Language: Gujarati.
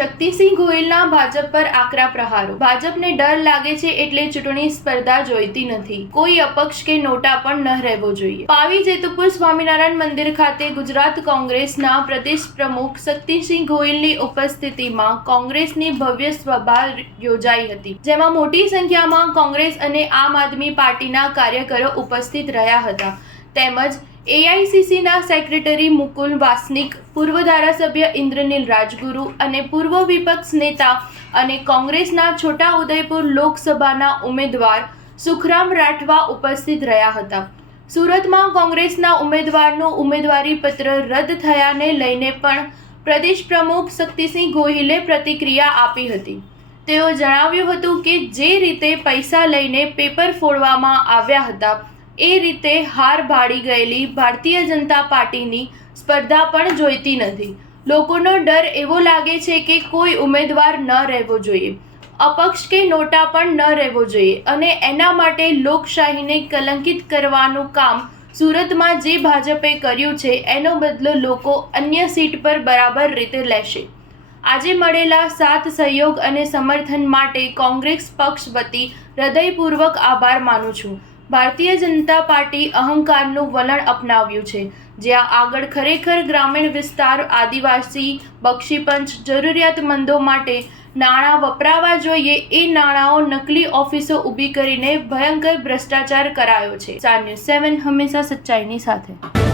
શક્તિસિંહ ગોહિલના ભાજપ પર આકરા પ્રહારો। ભાજપને ડર લાગે છે એટલે ચૂંટણી સ્પર્ધા જોઈતી નથી। કોઈ અપક્ષ કે નોટા પણ ન રહેવો જોઈએ। પાવી જેતપુર સ્વામિનારાયણ મંદિર ખાતે ગુજરાત કોંગ્રેસના પ્રદેશ પ્રમુખ શક્તિસિંહ ગોહિલની ઉપસ્થિતિમાં કોંગ્રેસની ભવ્ય સભા યોજાઈ હતી, જેમાં મોટી સંખ્યામાં કોંગ્રેસ અને આમ આદમી પાર્ટીના કાર્યકરો ઉપસ્થિત રહ્યા હતા। તેમજ એઆઈસીસીના સેક્રેટરી મુકુલ વાસનિક, પૂર્વ ધારાસભ્ય ઇન્દ્રનીલ રાજગુરુ અને પૂર્વ વિપક્ષ નેતા અને કોંગ્રેસના છોટાઉદેપુર લોકસભાના ઉમેદવાર સુખરામ રાઠવા ઉપસ્થિત રહ્યા હતા। સુરતમાં કોંગ્રેસના ઉમેદવારનું ઉમેદવારી પત્ર રદ થયાને લઈને પણ પ્રદેશ પ્રમુખ શક્તિસિંહ ગોહિલે પ્રતિક્રિયા આપી હતી। તેઓ જણાવ્યું હતું કે જે રીતે પૈસા લઈને પેપર ફોડવામાં આવ્યા હતા, એ રીતે હાર ભાળી ગયેલી ભારતીય જનતા પાર્ટીની સ્પર્ધા પણ જોઈતી નથી। લોકોનો ડર એવો લાગે છે કે કોઈ ઉમેદવાર ન રહેવો જોઈએ, અપક્ષ કે નોટા પણ ન રહેવો જોઈએ અને એના માટે લોકશાહીને કલંકિત કરવાનું કામ સુરતમાં જે ભાજપે કર્યું છે એનો બદલો લોકો અન્ય સીટ પર બરાબર રીતે લેશે। આજે મળેલા સાથ સહયોગ અને સમર્થન માટે કોંગ્રેસ પક્ષ વતી હૃદયપૂર્વક આભાર માનું છું। ભારતીય જનતા પાર્ટી અહંકારનું વલણ અપનાવ્યું છે, જ્યાં આગળ ખરેખર ગ્રામીણ વિસ્તાર, આદિવાસી, બક્ષીપંચ, જરૂરિયાતમંદો માટે નાણાં વપરાવા જોઈએ એ નાણાંઓ નકલી ઓફિસો ઊભી કરીને ભયંકર ભ્રષ્ટાચાર કરાયો છે। સ્ટાર ન્યૂઝ 7 હંમેશા સચ્ચાઈની સાથે।